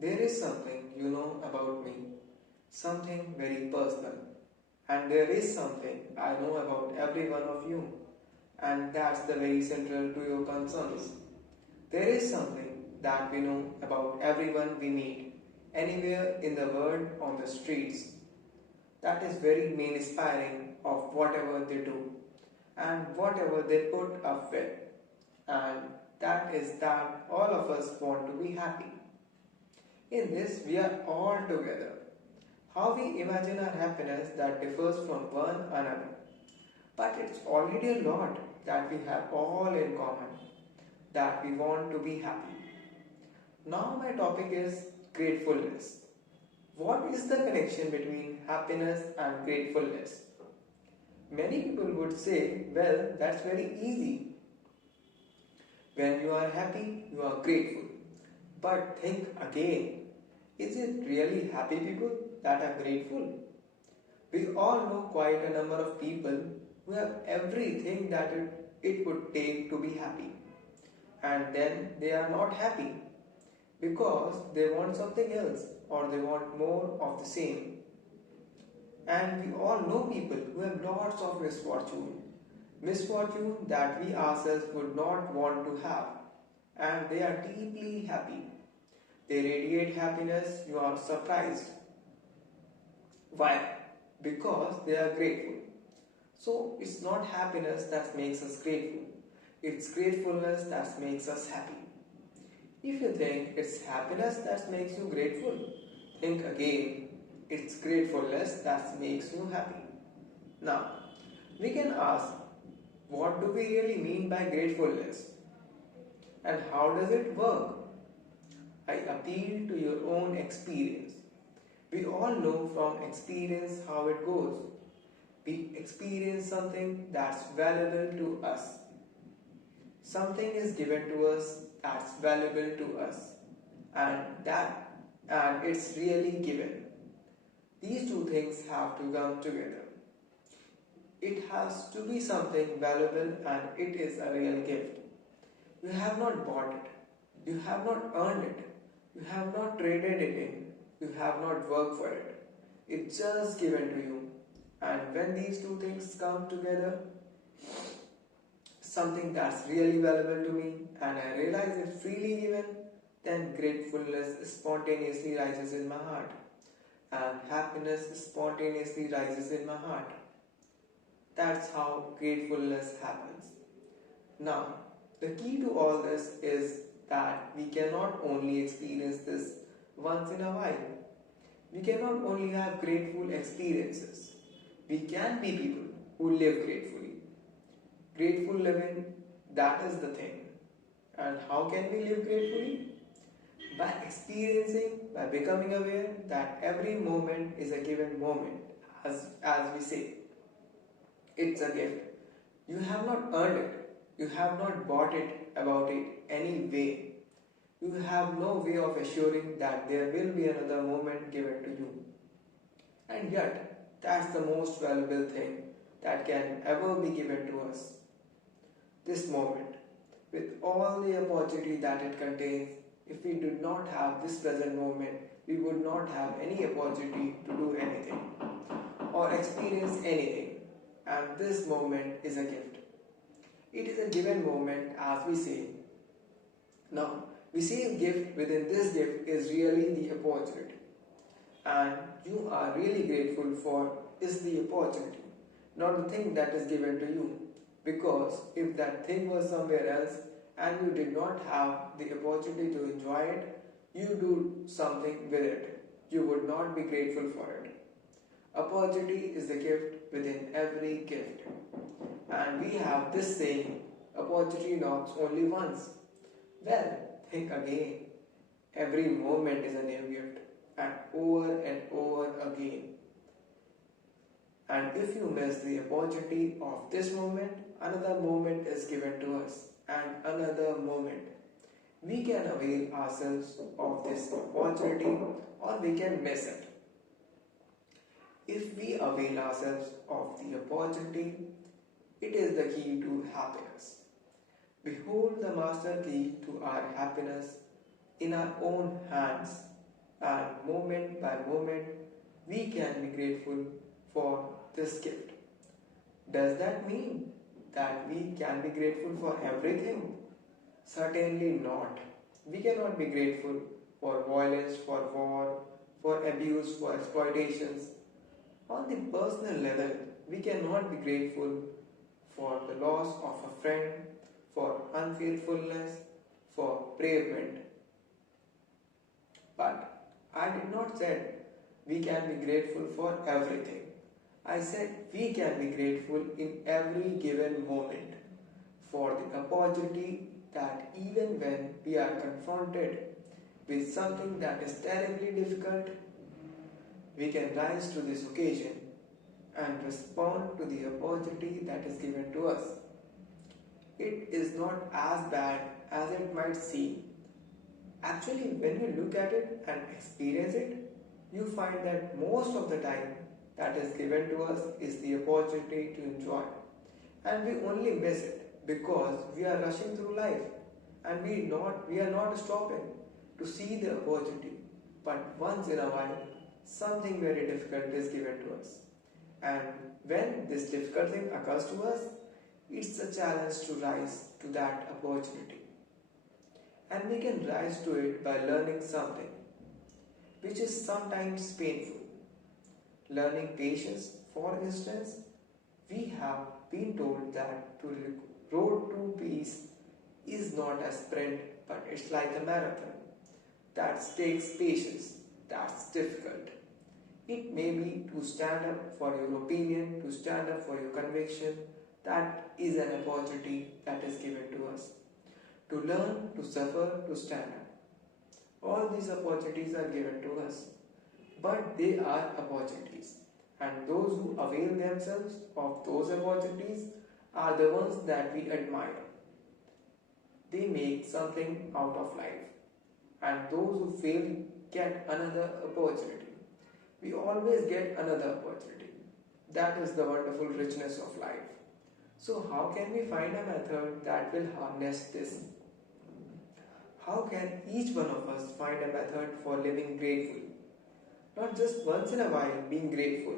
There is something you know about me, something very personal, and there is something I know about every one of you, and that's the very central to your concerns. There is something that we know about everyone we meet, anywhere in the world, on the streets, that is very main inspiring of whatever they do and whatever they put up with, and that is that all of us want to be happy. In this, we are all together. How we imagine our happiness that differs from one another. But it's already a lot that we have all in common, that we want to be happy. Now, my topic is gratefulness. What is the connection between happiness and gratefulness? Many people would say, well, that's very easy. When you are happy, you are grateful. But think again, is it really happy people that are grateful? We all know quite a number of people who have everything that it would take to be happy, and then they are not happy because they want something else or they want more of the same. And we all know people who have lots of misfortune that we ourselves would not want to have, and they are deeply happy. They radiate happiness, you are surprised. Why? Because they are grateful. So it's not happiness that makes us grateful, it's gratefulness that makes us happy. If you think it's happiness that makes you grateful, think again. It's gratefulness that makes you happy. Now, we can ask, what do we really mean by gratefulness? And how does it work? I appeal to your own experience. We all know from experience how it goes. We experience something that's valuable to us. Something is given to us that's valuable to us. And it's really given. These two things have to come together. It has to be something valuable and it is a real gift. You have not bought it. You have not earned it. You have not traded it in. You have not worked for it. It's just given to you. And when these two things come together, something that's really valuable to me, and I realize it's freely given, then gratefulness spontaneously rises in my heart. And happiness spontaneously rises in my heart. That's how gratefulness happens. Now, the key to all this is that we cannot only experience this once in a while. We cannot only have grateful experiences. We can be people who live gratefully. Grateful living, that is the thing. And how can we live gratefully? By experiencing, by becoming aware that every moment is a given moment, as we say. It's a gift. You have not earned it. You have not bought it about it any way. You have no way of assuring that there will be another moment given to you. And yet, that's the most valuable thing that can ever be given to us. This moment, with all the opportunity that it contains, if we did not have this present moment, we would not have any opportunity to do anything or experience anything. And this moment is a gift. It is a given moment, as we say. Now, we see a gift within this gift is really the opportunity. And you are really grateful for is the opportunity, not the thing that is given to you. Because if that thing was somewhere else and you did not have the opportunity to enjoy it, you do something with it. You would not be grateful for it. Opportunity is the gift within every gift. And we have this saying, opportunity knocks only once. Well, think again. Every moment is a new gift, and over again. And if you miss the opportunity of this moment, another moment is given to us, and another moment. We can avail ourselves of this opportunity or we can miss it. If we avail ourselves of the opportunity, it is the key to happiness. We hold the master key to our happiness in our own hands. And moment by moment, we can be grateful for this gift. Does that mean that we can be grateful for everything? Certainly not. We cannot be grateful for violence, for war, for abuse, for exploitations. On the personal level, we cannot be grateful for the loss of a friend, for unfaithfulness, for bereavement. But I did not say we can be grateful for everything. I said we can be grateful in every given moment for the opportunity that even when we are confronted with something that is terribly difficult, we can rise to this occasion and respond to the opportunity that is given to us. It is not as bad as it might seem. Actually, when you look at it and experience it, you find that most of the time that is given to us is the opportunity to enjoy. And we only miss it because we are rushing through life and we are not stopping to see the opportunity. But once in a while, something very difficult is given to us. And when this difficult thing occurs to us, it's a challenge to rise to that opportunity. And we can rise to it by learning something which is sometimes painful. Learning patience, for instance, we have been told that to road to peace is not a sprint but it's like a marathon. That takes patience, that's difficult. It may be to stand up for your opinion, to stand up for your conviction. That is an opportunity that is given to us. To learn, to suffer, to stand up. All these opportunities are given to us. But they are opportunities. And those who avail themselves of those opportunities are the ones that we admire. They make something out of life. And those who fail get another opportunity. We always get another opportunity. That is the wonderful richness of life. So, how can we find a method that will harness this? How can each one of us find a method for living gratefully? Not just once in a while being grateful,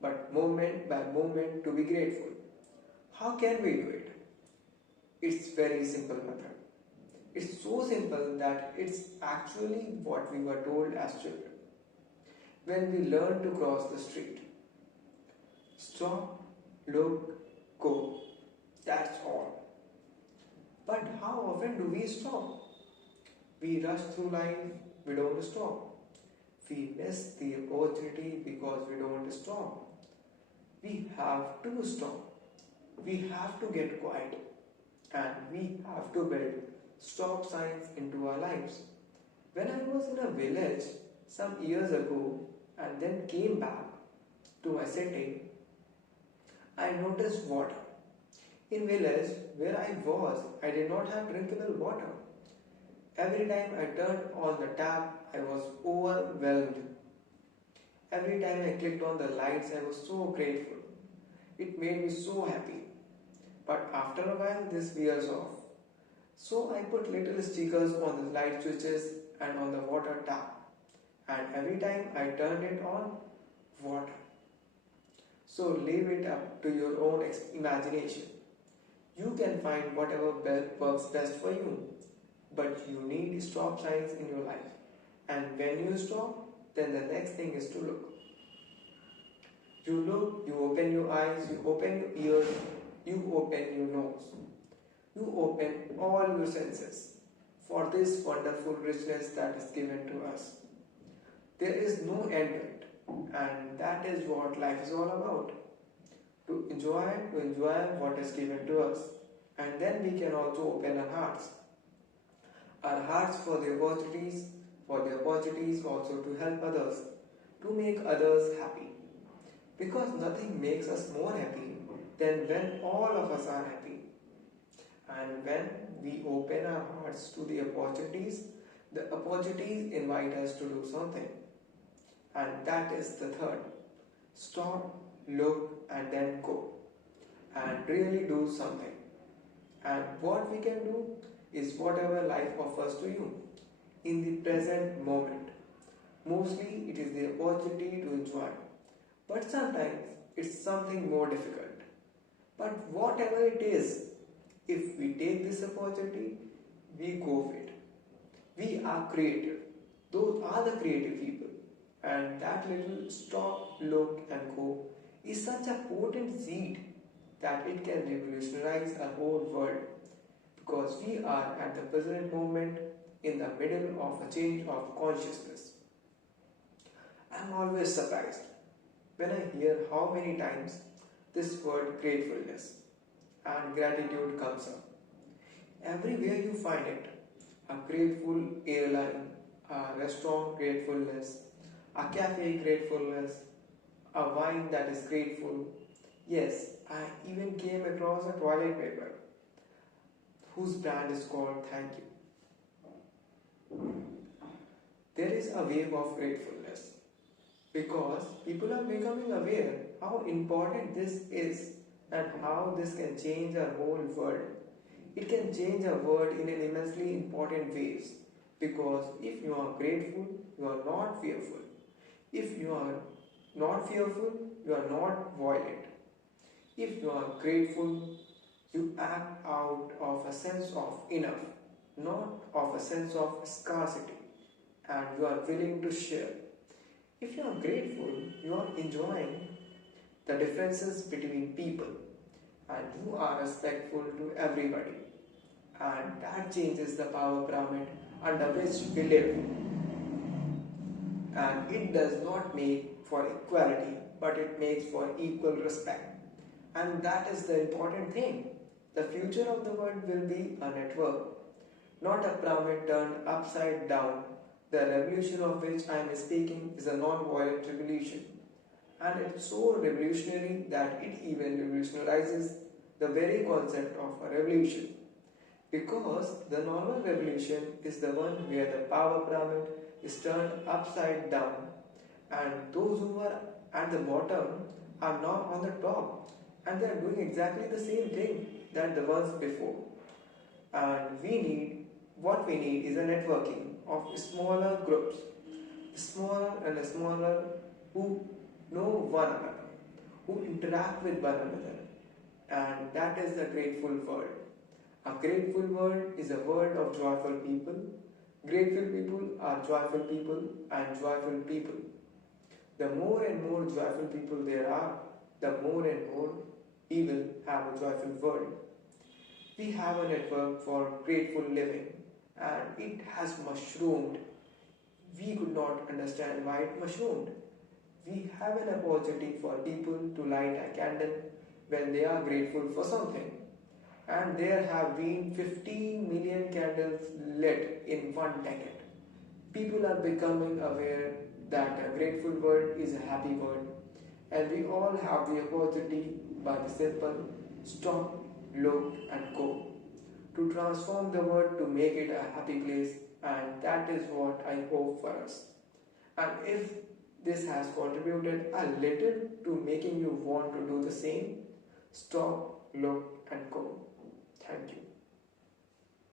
but moment by moment to be grateful. How can we do it? It's very simple method. It's so simple that it's actually what we were told as children. When we learn to cross the street, stop, look, go. That's all. But how often do we stop? We rush through life, we don't stop. We miss the opportunity because we don't stop. We have to stop. We have to get quiet. And we have to build stop signs into our lives. When I was in a village some years ago and then came back to my city, I noticed water. In village where I was, I did not have drinkable water. Every time I turned on the tap, I was overwhelmed. Every time I clicked on the lights, I was so grateful. It made me so happy. But after a while, this wears off. So I put little stickers on the light switches and on the water tap. And every time I turned it on, water. So leave it up to your own imagination. You can find whatever works best for you. But you need stop signs in your life. And when you stop, then the next thing is to look. You look, you open your eyes, you open your ears, you open your nose. You open all your senses for this wonderful richness that is given to us. There is no end to it. And that is what life is all about. To enjoy what is given to us. And then we can also open our hearts. Our hearts for the opportunities also to help others, to make others happy. Because nothing makes us more happy than when all of us are happy. And when we open our hearts to the opportunities invite us to do something. And that is the third. Stop, look, and then go. And really do something. And what we can do is whatever life offers to you in the present moment. Mostly it is the opportunity to enjoy. But sometimes it's something more difficult. But whatever it is, if we take this opportunity, we go for it. We are creative. Those are the creative people. And that little stop, look, and go is such a potent seed that it can revolutionize our whole world because we are at the present moment in the middle of a change of consciousness. I'm always surprised when I hear how many times this word gratefulness and gratitude comes up. Everywhere you find it, a grateful airline, a restaurant gratefulness, a cafe gratefulness, a wine that is grateful. Yes, I even came across a toilet paper whose brand is called Thank You. There is a wave of gratefulness because people are becoming aware how important this is and how this can change our whole world. It can change our world in an immensely important ways because if you are grateful, you are not fearful. If you are not fearful, you are not violent. If you are grateful, you act out of a sense of enough, not of a sense of scarcity, and you are willing to share. If you are grateful, you are enjoying the differences between people and you are respectful to everybody. And that changes the power pyramid under which we live. And it does not make for equality, but it makes for equal respect. And that is the important thing. The future of the world will be a network, not a pyramid turned upside down. The revolution of which I am speaking is a non-violent revolution. And it's so revolutionary that it even revolutionizes the very concept of a revolution. Because the normal revolution is the one where the power pyramid is turned upside down and those who are at the bottom are now on the top and they are doing exactly the same thing that the ones before. And what we need is a networking of smaller groups, smaller and smaller, who know one another, who interact with one another. And that is the grateful world. A grateful world is a world of joyful people. Grateful people are joyful people and joyful people. The more and more joyful people there are, the more and more we will have a joyful world. We have a network for grateful living and it has mushroomed. We could not understand why it mushroomed. We have an opportunity for people to light a candle when they are grateful for something. And there have been 15 million candles lit in one decade. People are becoming aware that a grateful world is a happy world, and we all have the opportunity by the simple stop, look, and go to transform the world to make it a happy place, and that is what I hope for us. And if this has contributed a little to making you want to do the same, stop, look, and go. Thank you.